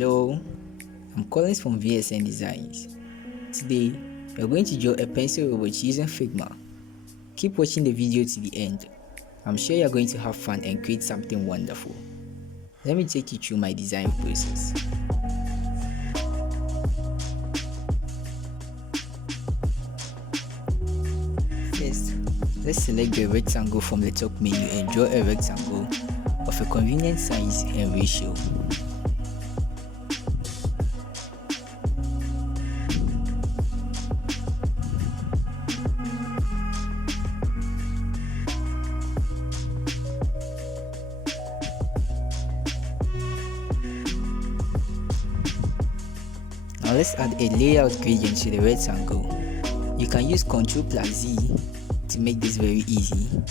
Hello, I'm calling from VSN Designs. Today, we are going to draw a pencil robot using Figma. Keep watching the video to the end. I'm sure you are going to have fun and create something wonderful. Let me take you through my design process. First, let's select the rectangle from the top menu and draw a rectangle of a convenient size and ratio. Now let's add a layout gradient to the rectangle. You can use Ctrl+Z to make this very easy.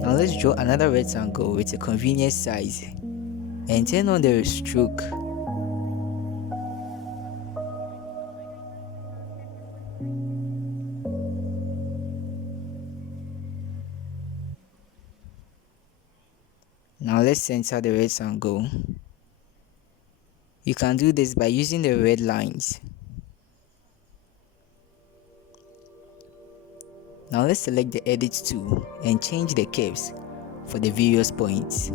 Now let's draw another rectangle with a convenient size and turn on the stroke. Now let's center the rectangle. You can do this by using the red lines. Now let's select the edit tool and change the curves for the various points.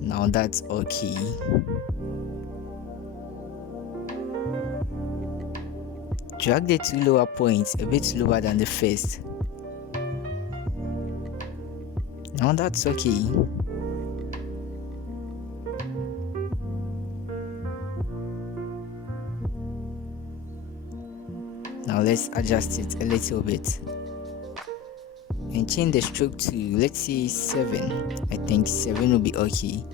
Now that's okay. Drag the two lower points a bit lower than the first. Now that's okay. Now let's adjust it a little bit and change the stroke to, let's say, 7. I think 7 will be okay.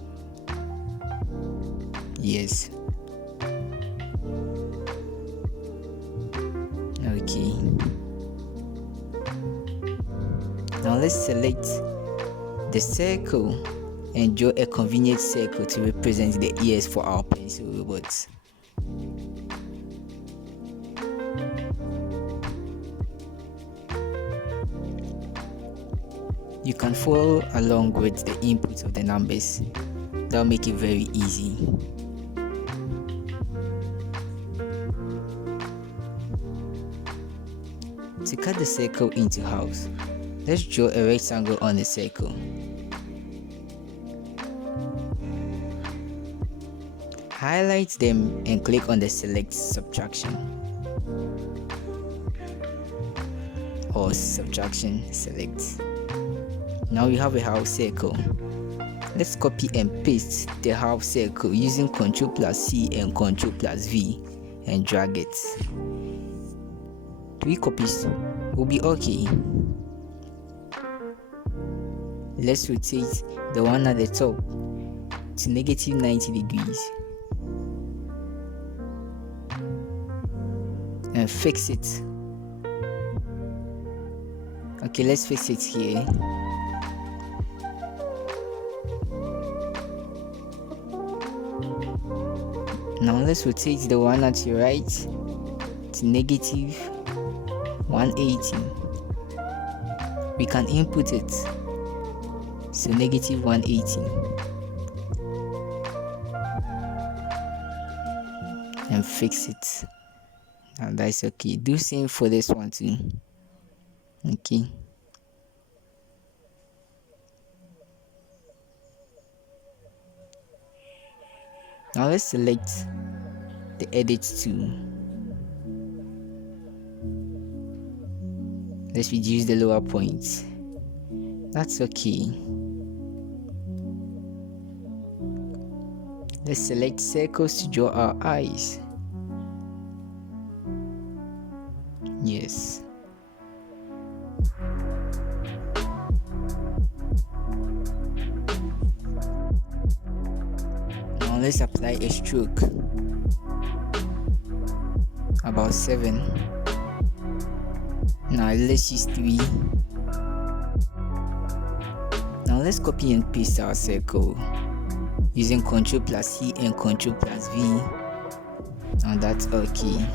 Yes. Okay. Now let's select the circle and draw a convenient circle to represent the ears for our pencil robots. You can follow along with the inputs of the numbers. That'll make it very easy. To cut the circle into halves, let's draw a rectangle on the circle. Highlight them and click on the select subtraction or subtraction select. Now we have a half circle. Let's copy and paste the half circle using Ctrl+C and Ctrl+V and drag it. 3 copies will be okay. Let's rotate the one at the top to -90 degrees and fix it. Okay, let's fix it here. Now let's rotate the one at your right to -180. We can input it, so -180, and fix it. And that's okay. Do same for this one too. Okay. Now let's select the edit tool. Let's reduce the lower points. That's okay. Let's select circles to draw our eyes. Yes. Now let's apply a stroke. About 7. Now let's use 3. Now let's copy and paste our circle using Ctrl plus C and Ctrl plus V. Now that's okay.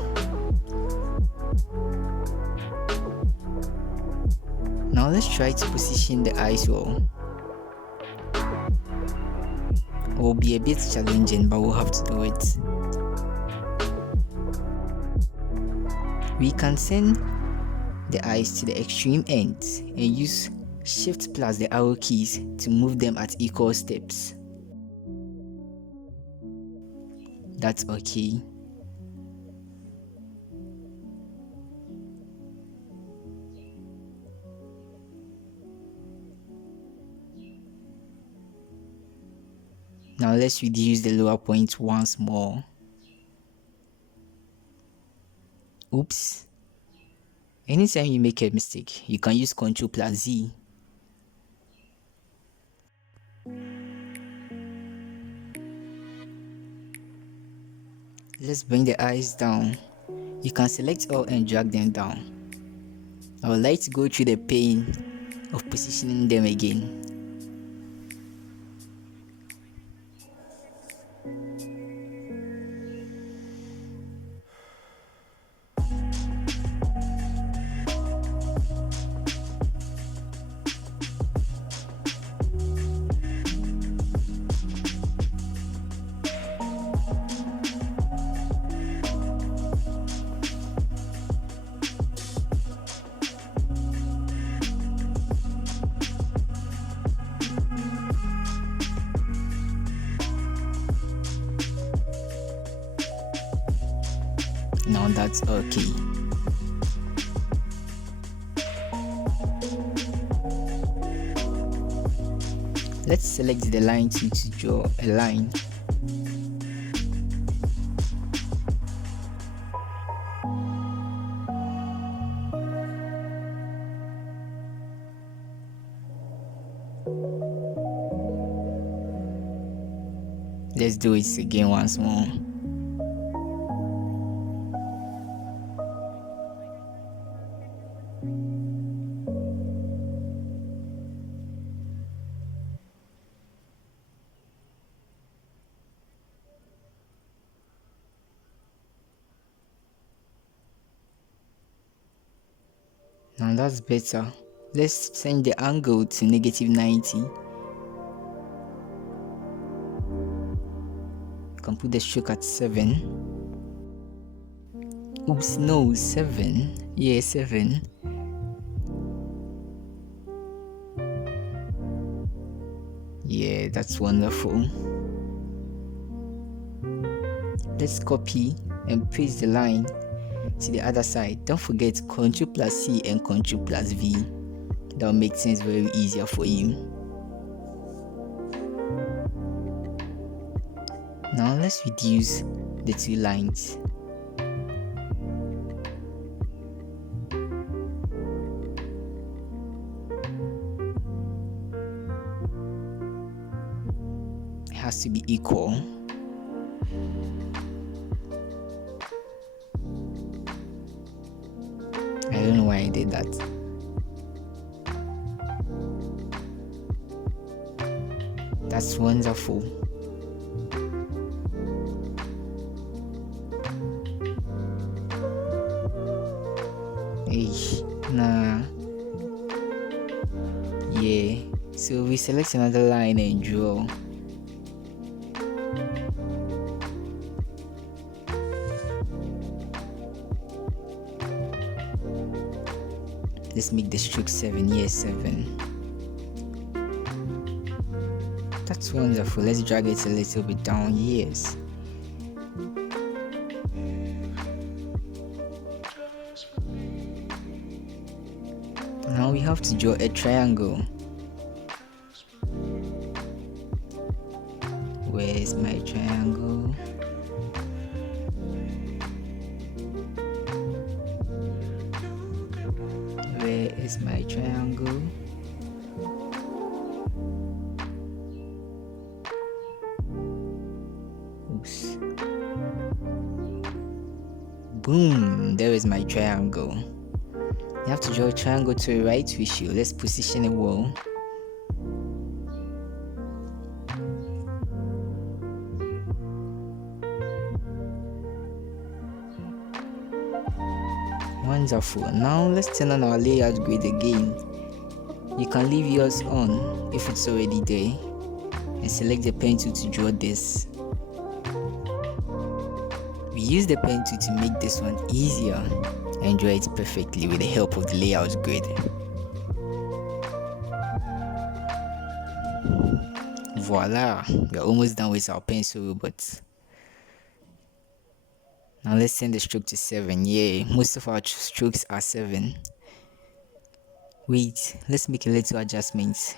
Now let's try to position the eyes well. It will be a bit challenging, but we'll have to do it. We can send the eyes to the extreme ends and use Shift plus the arrow keys to move them at equal steps. That's okay. Now let's reduce the lower point once more. Oops. Anytime you make a mistake, you can use Ctrl plus Z. Let's bring the eyes down. You can select all and drag them down. I would like to go through the pain of positioning them again. Now that's okay. Let's select the line tool to draw a line. Let's do it again once more. Now that's better. Let's change the angle to -90. You can put the stroke at 7. Oops, no, 7. Yeah, 7. Yeah, that's wonderful. Let's copy and paste the line to the other side. Don't forget Ctrl plus C and Ctrl plus V. That will make things very easier for you. Now let's reduce the 2 lines. It has to be equal. I don't know why I did that. That's wonderful. Hey, nah. Yeah, so we select another line and draw. Let's make the stroke 7. Yes, 7. That's wonderful. Let's drag it a little bit down. Yes. Now we have to draw a triangle. Where is my triangle? Where is my triangle? close. Boom, there is my triangle. You have to draw a triangle to a right ratio. Let's position a wall. Wonderful. Now let's turn on our layout grid again. You can leave yours on if it's already there and select the pen tool to draw this. We use the pen tool to make this one easier and draw it perfectly with the help of the layout grid. Voila, we're almost done with our pencil robot. Now let's send the stroke to 7. Yeah, most of our strokes are 7. Wait, let's make a little adjustment.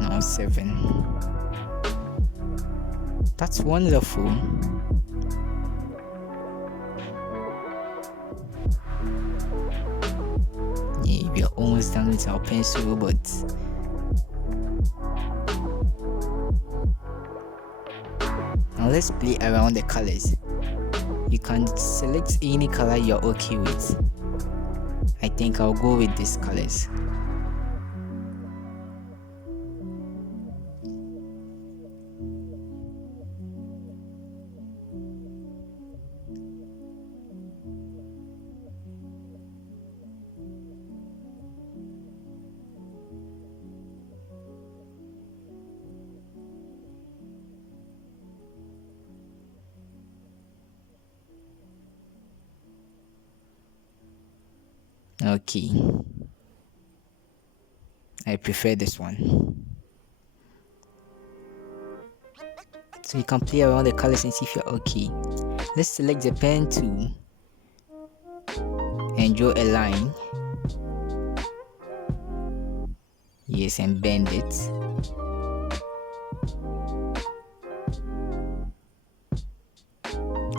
Now 7. That's wonderful. Yeah, we are almost done with our pencil robot. Now let's play around the colors. You can select any color you're okay with. I think I'll go with these colors. Okay, I prefer this one. So you can play around the colors and see if you're okay. Let's select the pen tool and draw a line. Yes, and bend it.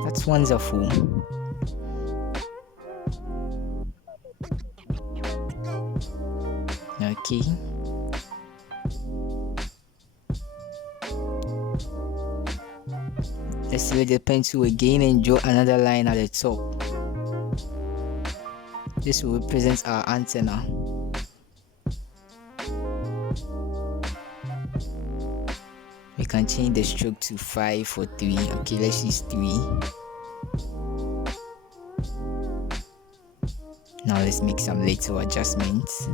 That's wonderful. Okay. Let's select the pen tool again and draw another line at the top. This will represent our antenna. We can change the stroke to 5 or 3. Okay, let's use 3. Now let's make some little adjustments.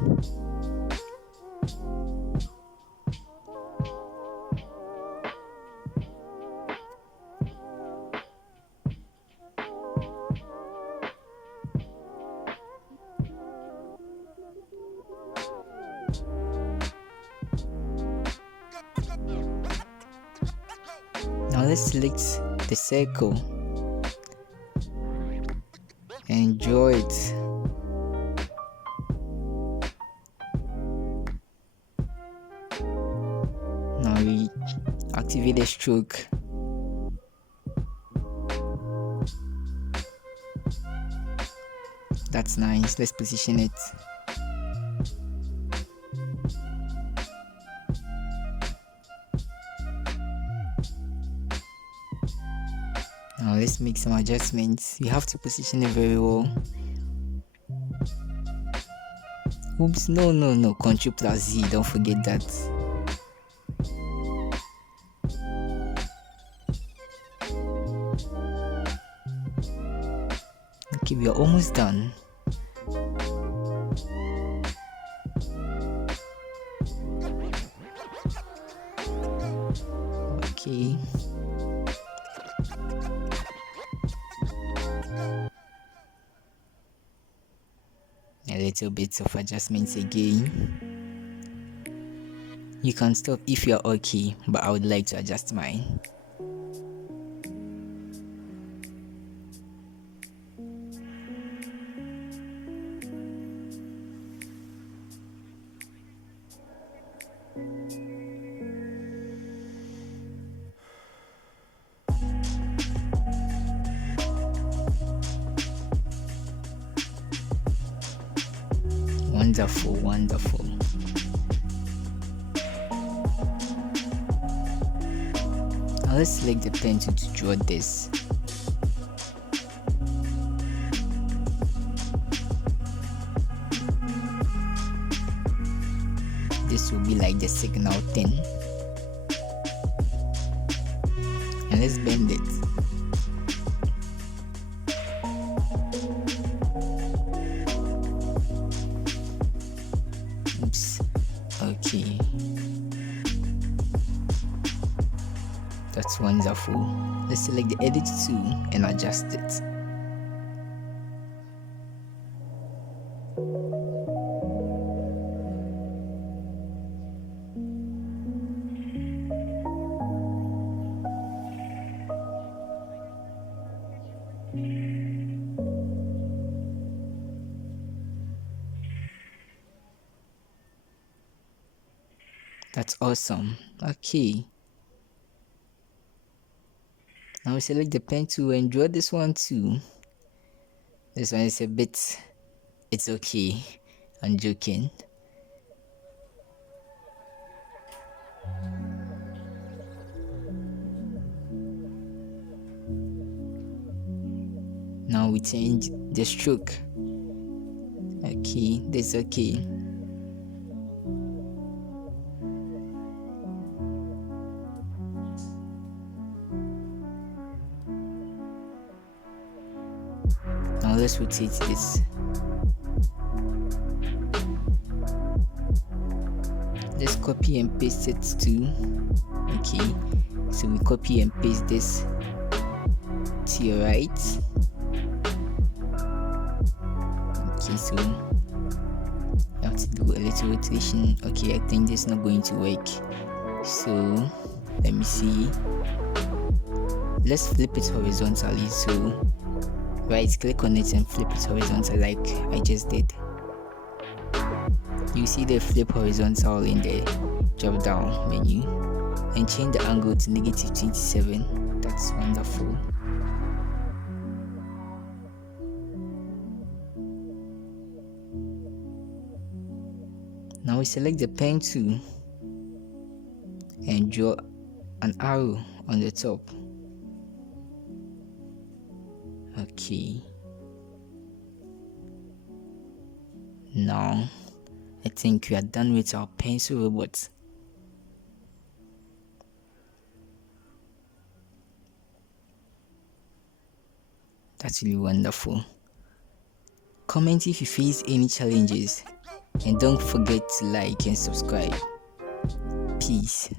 Now let's select the circle and draw it. Now we activate the stroke. That's nice. Let's position it. Now let's make some adjustments. You have to position it very well. Oops, no, Ctrl plus Z, don't forget that. Okay, we are almost done. Okay. A little bits of adjustments again. You can stop if you're okay, but I would like to adjust mine. Wonderful, wonderful. Now let's select the pencil to draw this. This will be like the signal thing. And let's bend it. Oops. Okay. That's wonderful. Let's select the edit tool and adjust it. That's awesome. Okay. Now we select the pen tool and draw this one too. This one is a bit, it's okay. I'm joking. Now we change the stroke. Okay, this is okay. Now let's rotate this. Let's copy and paste it too. Okay, so we copy and paste this to your right. Okay, so you have to do a little rotation. Okay, I think this is not going to work. So let me see. Let's flip it horizontally. So right click on it and flip it horizontal like I just did. You see the flip horizontal in the drop down menu, and change the angle to -27. That's wonderful. Now we select the pen tool and draw an arrow on the top. Okay. Now I think we are done with our pencil robot. That's really wonderful. Comment if you face any challenges, and don't forget to like and subscribe. Peace.